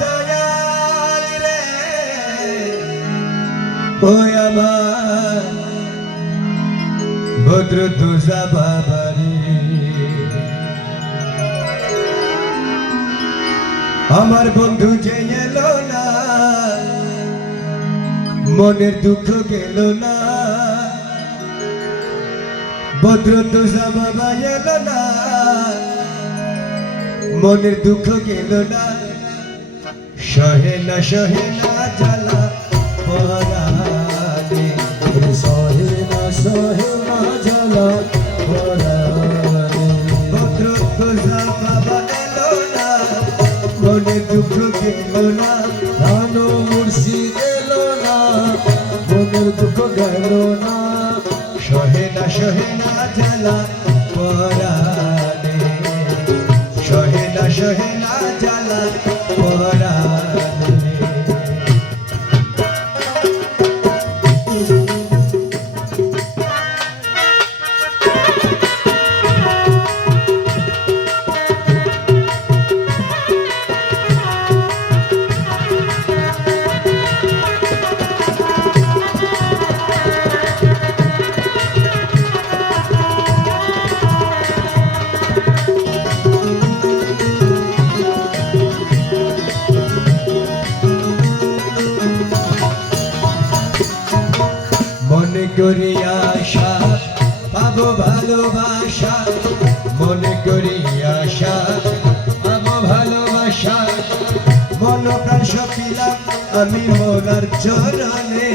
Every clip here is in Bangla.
দয়াল রে ও আমার ভদ্র তুষা বাবারি আমার বন্ধু যে এলো না মনের দুঃখ গেল না ভদ্র তুষা বাবা এলো না মনের দুঃখ গেল না সহে না জ্বালা পরাণে সহে না জ্বালা পরাণে ভদ্র তুষা বাবা এলো না মনের দুঃখ গেল না ধান মুর্শিদ এলো না মনের দুঃখ গেল না সহে না জ্বালা পরাণে সহে না জ্বালা পরাণে মনে করি আশা পাবো ভালোবাসা মনে করি আশা পাবো ভালোবাসা মন প্রাণ সপিলাম আমি মোলার চরণে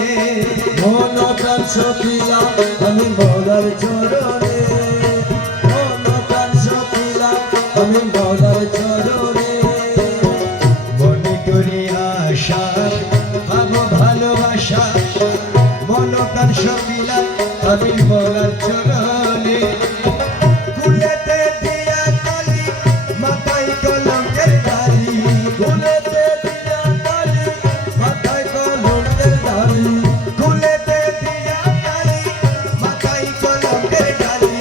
মন প্রাণ সপিলাম আমি মলার চরণে মন প্রাণ সপিলাম আমি মলার চরণে মনে করি আশা পাবো ভালোবাসা মন প্রাণ সপিলাম আমি মোলার চরণে কুলেতে দিয়া কালি মাথায় কলঙ্কের দাড়ি ফুলেতে দিয়া কালি মাথায় কলঙ্কের দাড়ি কুলেতে দিয়া কালি মাথায় কলঙ্কের দাড়ি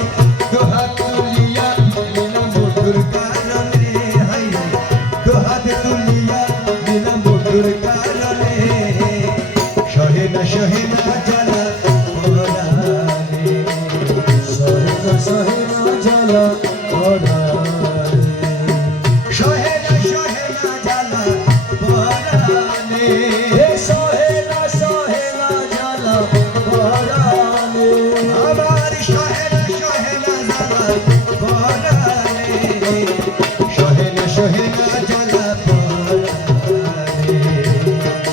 দোহাত তুলিয়া নিলাম মধুর কারণে হাই দোহাত তুলিয়া নিলাম মধুর কারণে সহে না জ্বালা পরাণে সহে না জ্বালা পরাণে সহে না জ্বালা পরাণে সহে না জ্বালা পরাণে আমার সহে না জ্বালা পরাণে সহে না জ্বালা পরাণে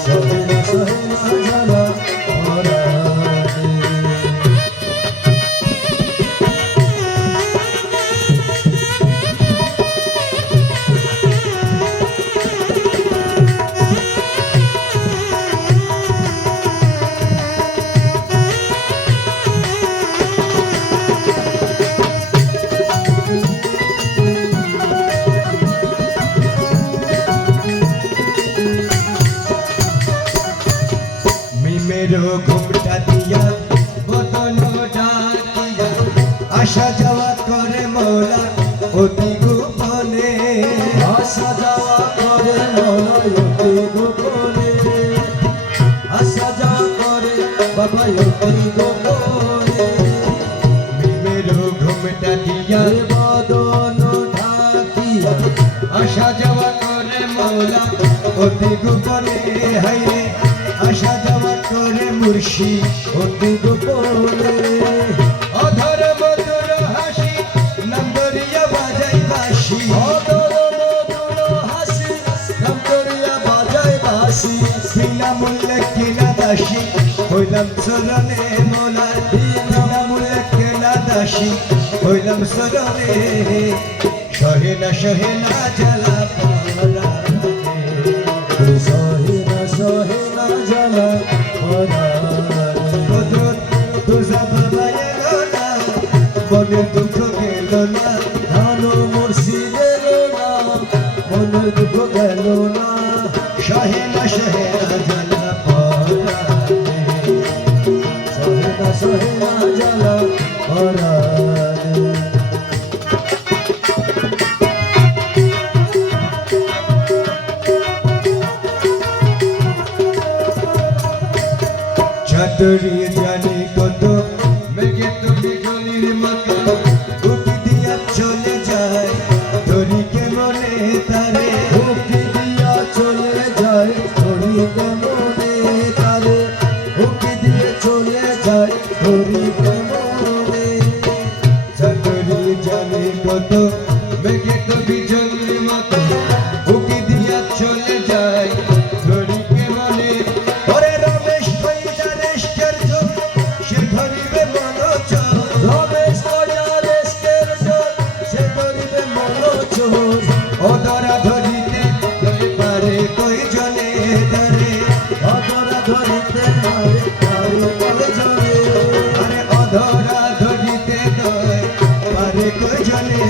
সহে না জ্বালা পরাণে মিমেরো ঘুমটা দিয়া বদন ডাকিয়া আসা যাওয়া করে মোলা অতি গোপনে আসা যাওয়া করে মলয়তি গোপনে আসা যাওয়া করে বাবায়তি গোপনে মিমেরো ঘুমটা দিয়া বদন ঢাকিয়া আসা যাওয়া করে মোলা অতি গোপনে হাইরে আসা যাওয়া করে মুর্শি অতি গোপনে অধর মধুর হাসি নাম ধরিয়া বাজাই বাসি অদর মধুর হাসি নাম করিয়া বাজায় বাসি বিনামূল্যে কিনা দাসী হইলাম চরণে মোলার বিনামূল্যে কিনা দাসী হইলাম চরণে সহে না জ্বালা পরাণে সহে না জ্বালা পরাণে তুষা বাবা এলো না মনের দুঃখ গেল না ধান মুর্শিদ এলো না মনের দুঃখ গেল না সহে না জ্বালা পরাণে সহে না জ্বালা পরাণে চাঁদরি জানি কত মেঘে তুমি জলির মতো উকি দিয়া চলে যায় ধরি কেমনে তারে উকি দিয়া চলে যায় ধরি কেমনে তারে উকি দিয়ে চলে যায় ধরি কেমনে চাঁদরি জানি কত মেঘে তুমি জলির মতো উকি দিয়া চলে যায় ধরি কেমনে ওরে রমেশ কইরা রেশকের জোর সে ধরিবে মনোচর রমেশ কইরা রেশকের জোর সে ধরিবে মনোচোর অদরা ধরিতে লই পারে কই জনে ধরে অধরা ধরিতে পারে পারে কয়জনে আরে অধরা ধরিতে লই পারে কই জনে